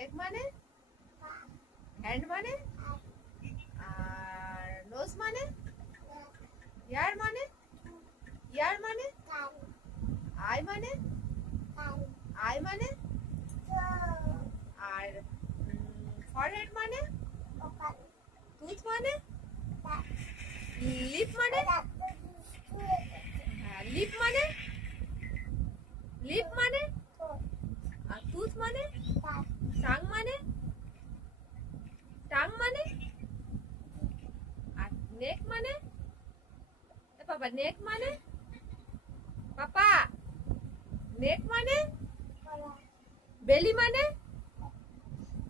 leg মানে, hand মানে, আর nose মানে, ইয়ার মানে, ইয়ার মানে, আই মানে, আই মানে, আর ফরহেড মানে, টুথ মানে, লিপ মানে, লিপ মানে, লিপ মানে, আর টুথ মানে, টাং মানে, টাং মানে, আর নেক মানে, পাপা নেক মানে, পাপা নেক মানে, বেলি মানে,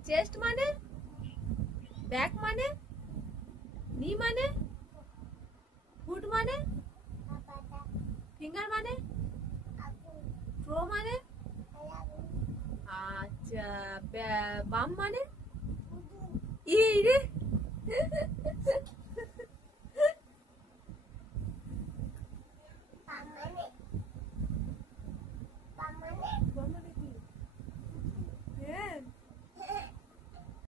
চেস্ট মানে, ব্যাক মানে, নি মানে, ফুট মানে, ফিঙ্গার মানে, প্রো মানে, আচ্ছা বাম মানে, ই রে